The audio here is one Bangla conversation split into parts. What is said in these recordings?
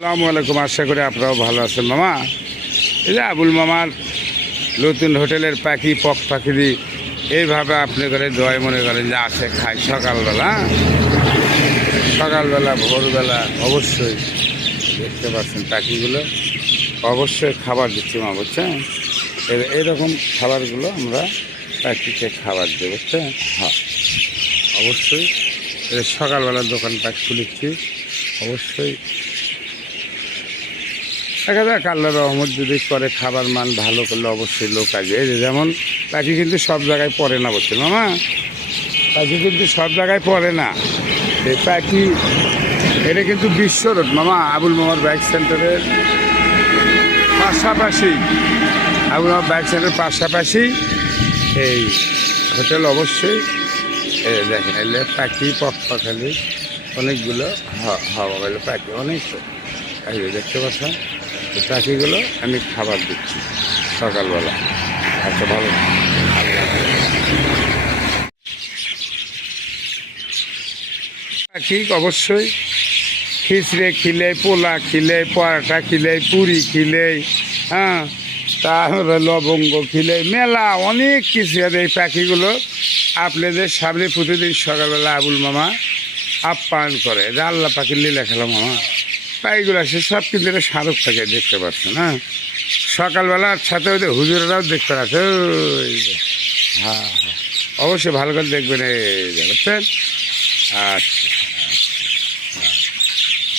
আসসালামু আলাইকুম, আশা করি আপনারাও ভালো আছেন। মামা, এই যে আবুল মামার নতুন হোটেলের পাখি, পক পাখি দি এইভাবে আপনি করে দয় মনে করেন যে আসে, খায়। সকালবেলা হ্যাঁ? সকালবেলা, ভোরবেলা অবশ্যই দেখতে পাচ্ছেন পাখিগুলো। অবশ্যই খাবার দিচ্ছি মা, বুঝছেন? এরকম খাবারগুলো আমরা পাখিকে খাবার দিই, বুঝছেন? হ্যাঁ। অবশ্যই। সকালবেলা দোকান পাক খুলেছি, অবশ্যই দেখা যাক আল্লাহ রহমত যদি করে, খাবার মান ভালো করলে অবশ্যই লোক যে যেমন, পাখি কিন্তু সব জায়গায় পড়ে না বলছে, মামা। পাখি কিন্তু সব জায়গায় পড়ে না। এই পাখি, এটা কিন্তু বিশ্ব রোড মামা। আবুল মামার বাইক সেন্টারের পাশাপাশি, আবুল মামার বাইক সেন্টারের পাশাপাশি এই হোটেল অবশ্যই। দেখেন এলে পাখি পক্ষাখালি অনেকগুলো হাওয়া গেলে পাখি, অনেক। দেখতে পাচ্ছেন? এই পাখিগুলো আমি খাবার দিচ্ছি সকালবেলা। আচ্ছা ভালো। পাখি অবশ্যই। খিচড়ে খিলে পোলা খিলে পরাটা খিলে পুরি খিলে হ্যাঁ তারপরে লবঙ্গ খিলে মেলা, অনেক কিছু এই পাখিগুলো। আপনাদের সামনে প্রতিদিন সকালবেলা আবুল মামা আপ্যায়ন করে। আল্লাহ পাখির লীলা খেলা মামা। পাখিগুলো আছে, সব কিন্তু এটা স্মারক থাকে দেখতে পাচ্ছেন না? সকালবেলা সাথে ওদের হুজুরেরাও দেখতে পাচ্ছে, ওই হ্যাঁ হ্যাঁ অবশ্যই ভালো করে দেখবেন এই বুঝছেন? আচ্ছা বিস্ফোরণ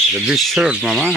এটা বিশ্ব রোড, মামা।